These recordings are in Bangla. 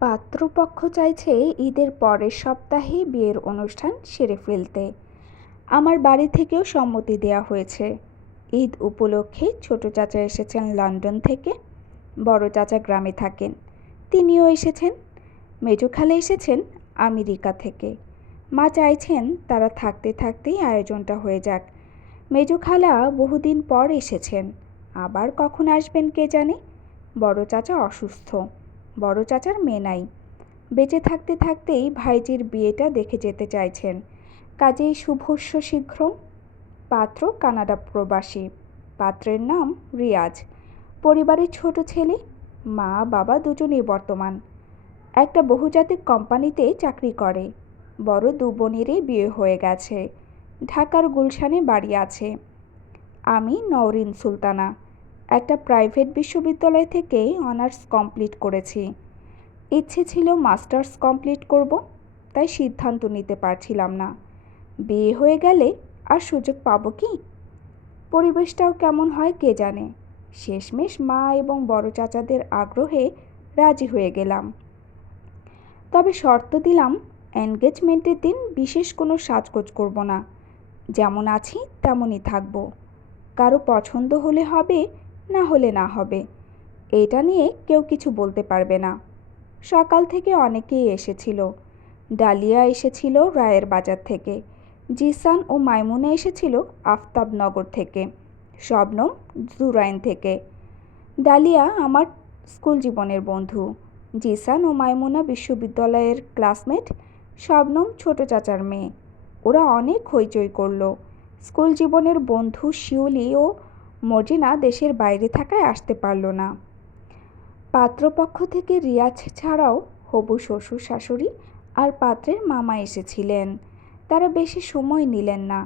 পাত্রপক্ষ চাইছে ঈদের পরের সপ্তাহে বিয়ের অনুষ্ঠান সেরে ফেলতে। আমার বাড়ি থেকেও সম্মতি দেওয়া হয়েছে। ঈদ উপলক্ষে ছোট চাচা এসেছেন লন্ডন থেকে, বড় চাচা গ্রামে থাকেন। তিনিও এসেছেন। মেজো খালা এসেছেন আমেরিকা থেকে। মা চাইছেন তারা থাকতে থাকতেই আয়োজনটা হয়ে যাক। মেজো খালা বহুদিন পর এসেছেন। আবার কখন আসবেন কে জানে? বড় চাচা অসুস্থ। বড় চাচার মেয়ে নাই। বেঁচে থাকতে থাকতেই ভাইজির বিয়েটা দেখে যেতে চাইছেন। কাজেই শুভস্য শীঘ্র পাত্র কানাডা প্রবাসী। পাত্রের নাম রিয়াজ। পরিবারের ছোট ছেলে, মা, বাবা দুজনেই বর্তমান। একটা বহুজাতিক কোম্পানিতে চাকরি করে। বড় দু বোনেরই বিয়ে হয়ে গেছে। ঢাকার গুলশানে বাড়ি আছে। আমি নওরিন সুলতানা। একটা প্রাইভেট বিশ্ববিদ্যালয় থেকে অনার্স কমপ্লিট করেছি। ইচ্ছে ছিল মাস্টার্স কমপ্লিট করব, তাই সিদ্ধান্ত নিতে পারছিলাম না। বিয়ে হয়ে গেলে আর সুযোগ পাবো কি? পরিবেশটাও কেমন হয় কে জানে? শেষমেশ মা এবং বড় চাচাদের আগ্রহে রাজি হয়ে গেলাম। তবে শর্ত দিলাম, এনগেজমেন্টের দিন বিশেষ কোনো সাজগোজ করব না। যেমন আছি, তেমনই থাকব। কারও পছন্দ হলে হবে না হলে না হবে। এটা নিয়ে কেউ কিছু বলতে পারবে না। সকাল থেকে অনেকেই এসেছিল। ডালিয়া এসেছিল রায়ের বাজার থেকে। জিসান ও মাইমুনা এসেছিল আফতাবনগর থেকে। শবনম জুরাইন থেকে। ডালিয়া আমার স্কুল জীবনের বন্ধু। জিসান ও মাইমুনা বিশ্ববিদ্যালয়ের ক্লাসমেট। শবনম ছোট চাচার মেয়ে। ওরা অনেক হইচই করল। স্কুল জীবনের বন্ধু শিউলি ও মর্জিনা দেশের বাইরে থাকায় আসতে পারল না। পাত্রপক্ষ থেকে রিয়াজ ছাড়াও হবু শ্বশুর শাশুড়ি আর পাত্রের মামা এসেছিলেন। তারা বেশি সময় নিলেন না।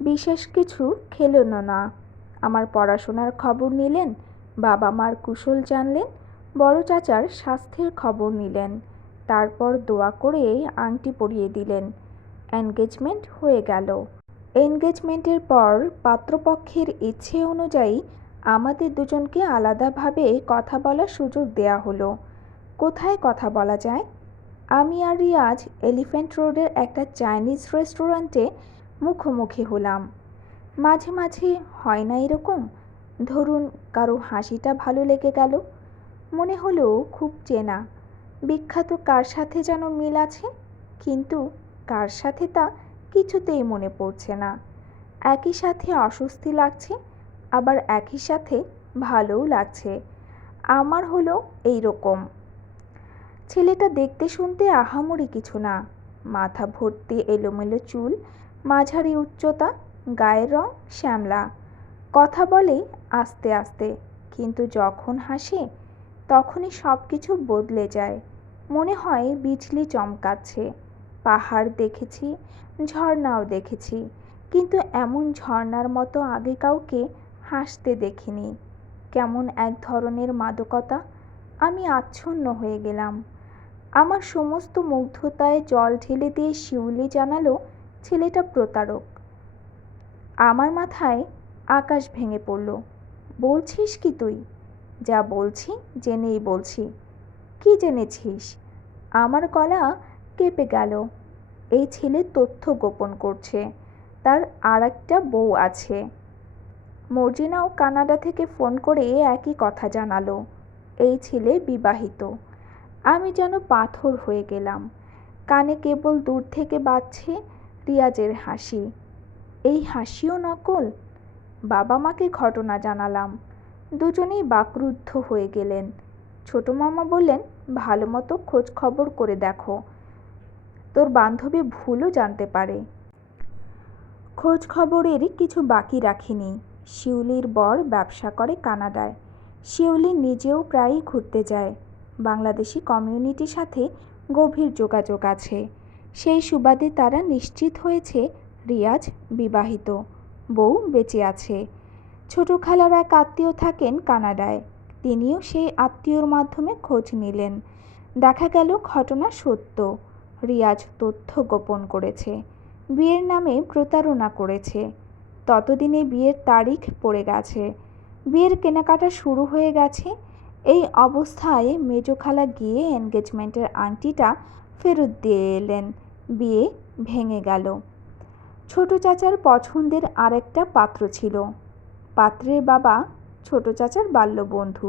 বিশেষ কিছু খেলেন না। আমার পড়াশোনার খবর নিলেন, বাবা মার কুশল জানলেন, বড় চাচার স্বাস্থ্যের খবর নিলেন। তারপর দোয়া করে আংটি পরিয়ে দিলেন। এনগেজমেন্ট হয়ে গেল। এনগেজমেন্টের পর পাত্রপক্ষের ইচ্ছে অনুযায়ী আমাদের দুজনকে আলাদাভাবে কথা বলার সুযোগ দেয়া হলো। কোথায় কথা বলা যায়? আমি আর রিয়াজ এলিফ্যান্ট রোডের একটা চাইনিজ রেস্টুরেন্টে মুখোমুখি হলাম। মাঝে মাঝে হয় না এরকম? ধরুন কারও হাসিটা ভালো লেগে গেল। মনে হলো খুব চেনা। বিখ্যাত কার সাথে যেন মিল আছে? কিন্তু কার সাথে তা কিছুতেই মনে পড়ছে না। একই সাথে অস্বস্তি লাগছে, আবার একই সাথে ভালোও লাগছে। আমার হলো এই রকম ছেলেটা দেখতে শুনতে আহামরি কিছু না। মাথা ভর্তি এলোমেলো চুল, মাঝারি উচ্চতা, গায়ের রং শ্যামলা। কথা বলে আস্তে আস্তে, কিন্তু যখন হাসে, তখনই সব কিছু বদলে যায়। মনে হয় বিজলি চমকাচ্ছে। পাহাড় দেখেছি, ঝর্ণাও দেখেছি। কিন্তু এমন ঝর্ণার মতো আগে কাউকে হাসতে দেখিনি। কেমন এক ধরনের মাদকতা। আমি আচ্ছন্ন হয়ে গেলাম। আমার সমস্ত মুগ্ধতায় জল ঢেলে দিয়ে শিউলি জানালো, ছেলেটা প্রতারক। আমার মাথায় আকাশ ভেঙে পড়ল। বলছিস কি তুই? যা বলছি, জেনেই বলছি। কি জেনেছিস? আমার গলা কেঁপে গেল। এই ছেলে তথ্য গোপন করছে। তার আর একটা বউ আছে। মর্জিনাও কানাডা থেকে ফোন করে একই কথা জানালো। এই ছেলে বিবাহিত। আমি যেন পাথর হয়ে গেলাম। কানে কেবল দূর থেকে বাজছে রিয়াজের হাসি। এই হাসিও নকল। বাবা মাকে ঘটনা জানালাম। দুজনেই বাকরুদ্ধ হয়ে গেলেন। ছোট মামা বললেন, ভালো মতো খোঁজ খবর করে দেখো। তোর বান্ধবী ভুলও জানতে পারে। খোঁজ খবরের কিছু বাকি রাখিনি। শিউলির বর ব্যবসা করে কানাডায়। শিউলি নিজেও প্রায়ই ঘুরতে যায়। বাংলাদেশি কমিউনিটির সাথে গভীর যোগাযোগ আছে। সেই সুবাদে তারা নিশ্চিত হয়েছে রিয়াজ বিবাহিত, বউ বেঁচে আছে। ছোট খালার এক আত্মীয় থাকেন কানাডায়। তিনিও সেই আত্মীয়র মাধ্যমে খোঁজ নিলেন। দেখা গেল ঘটনা সত্য। রিয়াজ তথ্য গোপন করেছে। বিয়ের নামে প্রতারণা করেছে। ততদিনে বিয়ের তারিখ পড়ে গেছে। বিয়ের কেনাকাটা শুরু হয়ে গেছে। এই অবস্থায় মেজো খালা গিয়ে এনগেজমেন্টের আংটিটা ফেরত দিয়ে এলেন। বিয়ে ভেঙে গেল। ছোট চাচার পছন্দের আরেকটা পাত্র ছিল। পাত্রের বাবা ছোট চাচার বাল্যবন্ধু।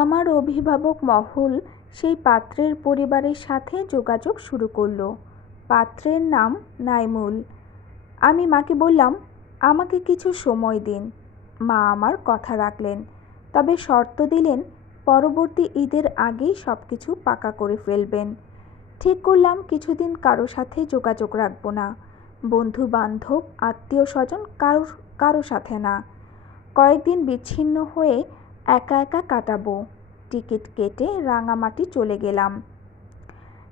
আমার অভিভাবক মহল সেই পাত্রের পরিবারের সাথে যোগাযোগ শুরু করল। পাত্রের নাম নাইমুল। আমি মাকে বললাম, আমাকে কিছু সময় দিন। মা আমার কথা রাখলেন। তবে শর্ত দিলেন, পরবর্তী ঈদের আগেই সব কিছু পাকা করে ফেলবেন। ঠিক করলাম, কিছুদিন কারও সাথে যোগাযোগ রাখব না। বন্ধু বান্ধব আত্মীয় স্বজন কারও কারও সাথে না। কয়েকদিন বিচ্ছিন্ন হয়ে একা একা কাটাবো। টিকিট কেটে রাঙামাটি চলে গেলাম।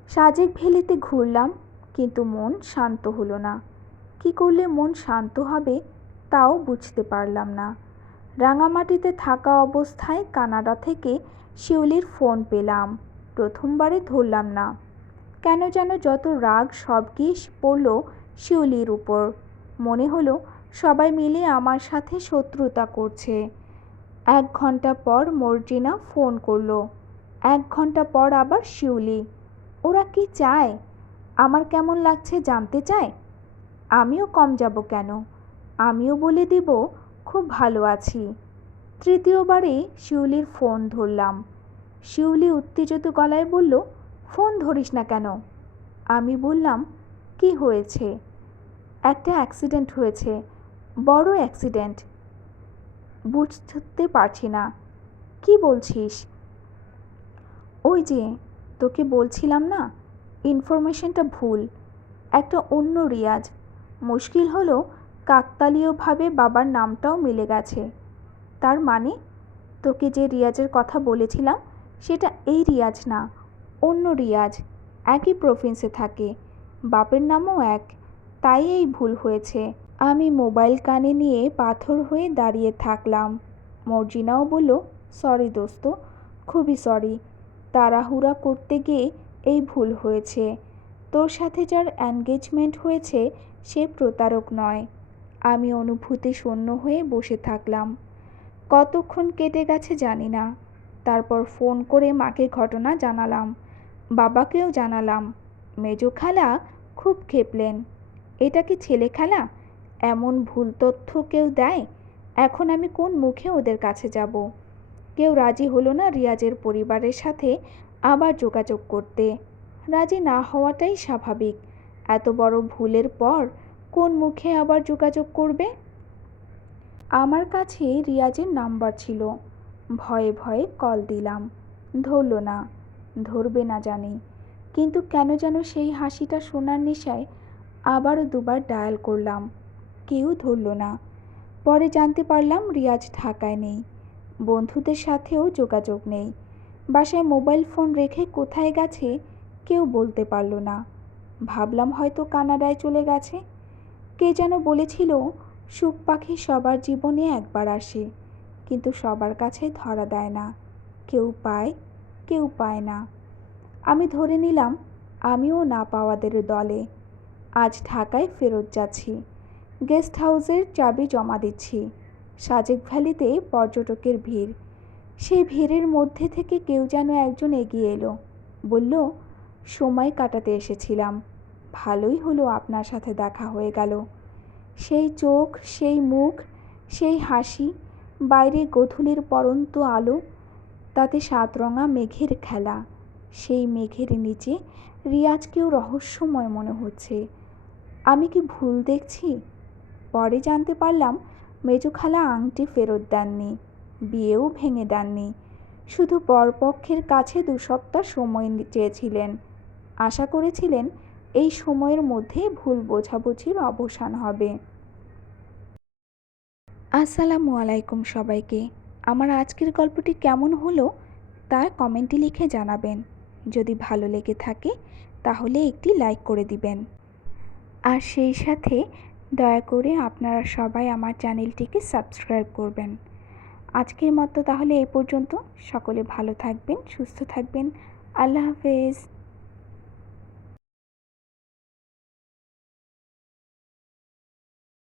সাজেক ভ্যালিতে ঘুরলাম, কিন্তু মন শান্ত হলো না। কি করলে মন শান্ত হবে তাও বুঝতে পারলাম না। রাঙামাটিতে থাকা অবস্থায় কানাডা থেকে শিউলির ফোন পেলাম। প্রথমবারে ধরলাম না। কেন যেন যত রাগ সব গিয়ে পড়ল শিউলির উপর। মনে হলো সবাই মিলে আমার সাথে শত্রুতা করছে। এক ঘণ্টা পর মর্জিনা ফোন করল। এক ঘণ্টা পর আবার শিউলি। ওরা কি চায়? আমার কেমন লাগছে জানতে চায়? আমিও কম যাব কেন? আমিও বলে দিব, খুব ভালো আছি। তৃতীয়বারে শিউলির ফোন ধরলাম। শিউলি উত্তেজিত গলায় বলল, ফোন ধরিস না কেন? আমি বললাম, কি হয়েছে? একটা অ্যাক্সিডেন্ট হয়েছে। বড় অ্যাক্সিডেন্ট। বুঝতে পারছি না। কি বলছিস? ওই যে, তোকে বলছিলাম না? ইনফরমেশনটা ভুল। একটা অন্য রিয়াজ। মুশকিল হলো কাকতালীয়ভাবে বাবার নামটাও মিলে গেছে। তার মানে? তোকে যে রিয়াজের কথা বলেছিলাম, সেটা এই রিয়াজ না, অন্য রিয়াজ। একই প্রভিন্সে থাকে। বাপের নামও এক। তাই এই ভুল হয়েছে। আমি মোবাইল কানে নিয়ে পাথর হয়ে দাঁড়িয়ে থাকলাম। মর্জিনাও বলল, সরি দোস্ত, খুবই সরি। তাড়াহুড়া করতে গিয়ে এই ভুল হয়েছে। তোর সাথে যার এনগেজমেন্ট হয়েছে, সে প্রতারক নয়। আমি অনুভূতি শূন্য হয়ে বসে থাকলাম। কতক্ষণ কেটে গেছে জানি না। তারপর ফোন করে মাকে ঘটনা জানালাম। বাবাকেও জানালাম। মেজো খালা খুব খেপলেন এটা কি ছেলে খেলা এমন ভুল তথ্য কেউ দেয়? এখন আমি কোন মুখে ওদের কাছে যাব? কেউ রাজি হলো না রিয়াজের পরিবারের সাথে আবার যোগাযোগ করতে। রাজি না হওয়াটাই স্বাভাবিক। এত বড় ভুলের পর কোন মুখে আবার যোগাযোগ করবে? আমার কাছে রিয়াজের নাম্বার ছিল। ভয়ে ভয়ে কল দিলাম। ধরল না। ধরবে না জানি। কিন্তু কেন যেন সেই হাসিটা শোনার নেশায় আবারও দুবার ডায়াল করলাম। কেউ ধরল না। পরে জানতে পারলাম রিয়াজ ঢাকায় নেই। বন্ধুদের সাথেও যোগাযোগ নেই। বাসায় মোবাইল ফোন রেখে কোথায় গেছে কেউ বলতে পারল না। ভাবলাম হয়তো কানাডায় চলে গেছে। কে যেন বলেছিল, সুখ পাখি সবার জীবনে একবার আসে, কিন্তু সবার কাছে ধরা দেয় না। কেউ পায় কেউ পায় না। আমি ধরে নিলাম, আমিও না পাওয়াদের দলে। আজ ঢাকায় ফেরত যাচ্ছি। গেস্ট হাউসের চাবি জমা দিচ্ছি। সাজেক ভ্যালিতে পর্যটকের ভিড়। সেই ভিড়ের মধ্যে থেকে কেউ যেন একজন এগিয়ে এলো। বলল, সময় কাটাতে এসেছিলাম। ভালোই হলো আপনার সাথে দেখা হয়ে গেল। সেই চোখ, সেই মুখ, সেই হাসি, বাইরে গধূলির পরন্ত আলো, তাতে সাতরঙা মেঘের খেলা। সেই মেঘের নিচে রিয়াজকেও রহস্যময় মনে হচ্ছে। আমি কি ভুল দেখছি? পরে জানতে পারলাম মেজুখালা আংটি ফেরত দেননি, বিয়েও ভেঙে দেননি। শুধু বরপক্ষের কাছে দু সপ্তাহ সময় চেয়েছিলেন। আশা করেছিলেন এই সময়ের মধ্যে ভুল বোঝাবুঝির অবসান হবে। আসসালামু আলাইকুম সবাইকে। আমার আজকের গল্পটি কেমন হলো তা কমেন্টে লিখে জানাবেন। যদি ভালো লেগে থাকে তাহলে একটি লাইক করে দিবেন। আর সেই সাথে দয়া করে আপনারা সবাই আমার চ্যানেলটিকে সাবস্ক্রাইব করবেন। আজকের মতো তাহলে এই পর্যন্ত। সকলে ভালো থাকবেন, সুস্থ থাকবেন। আল্লাহ হাফেজ।